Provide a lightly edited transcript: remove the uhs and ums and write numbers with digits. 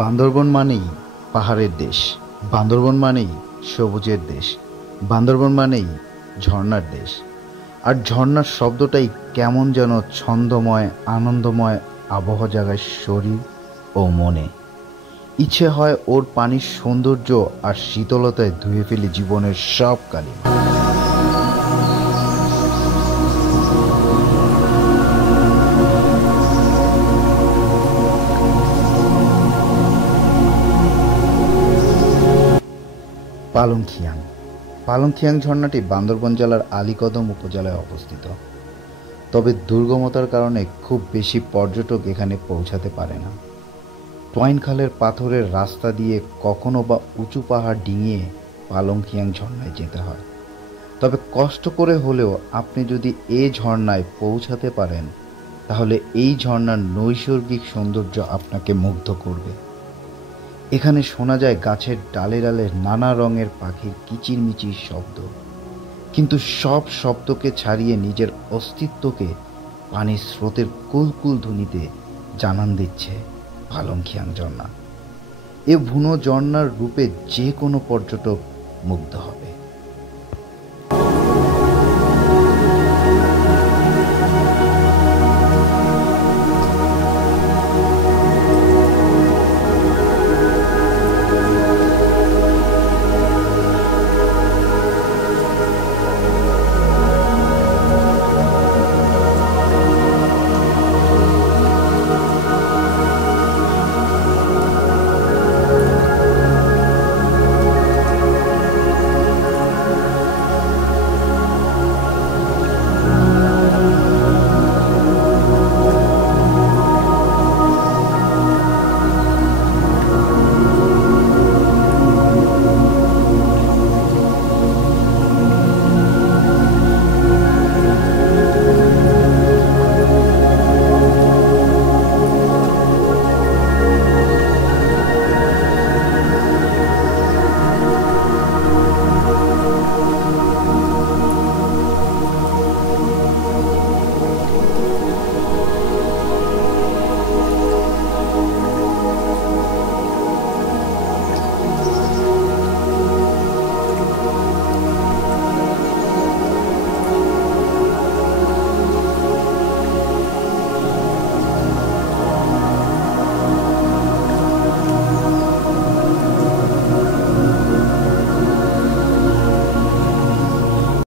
বান্দরবন মানেই পাহাড়ের দেশ, বান্দরবন মানেই সবুজের দেশ, বান্দরবন মানেই ঝর্ণার দেশ। আর ঝর্ণার শব্দটাই কেমন যেন ছন্দময়, আনন্দময় আবহ জাগায় শরীর ও মনে। ইচ্ছে হয় ওর পানির সৌন্দর্য আর শীতলতায় ধুয়ে ফেলি জীবনের সব কালিমা। পালংখিয়াং পালংখিয়াং ঝর্ণাটি বান্দরবন জেলার আলীকদম উপজেলায় অবস্থিত। তবে দুর্গমতার কারণে খুব বেশি পর্যটক এখানে পৌঁছাতে পারে না। টয়েন খালের পাথরের রাস্তা দিয়ে কখনো বা উঁচু পাহাড় ডিঙিয়ে পালংখিয়াং ঝর্ণায় যেতে হয়। তবে কষ্ট করে হলেও আপনি যদি এই ঝর্ণায় পৌঁছাতে পারেন, তাহলে এই ঝর্ণার নৈসর্গিক সৌন্দর্য আপনাকে মুগ্ধ করবে। এখানে শোনা যায় গাছের ডালে ডালে নানা রঙের পাখির কিচিরমিচির শব্দ, কিন্তু সব শব্দকে ছাড়িয়ে নিজের অস্তিত্বকে পানির স্রোতের কুলকুল ধ্বনিতে জানান দিচ্ছে পালংখিয়াং ঝর্ণা। এ বুনো ঝর্ণার রূপে যে কোনো পর্যটক মুগ্ধ হবে।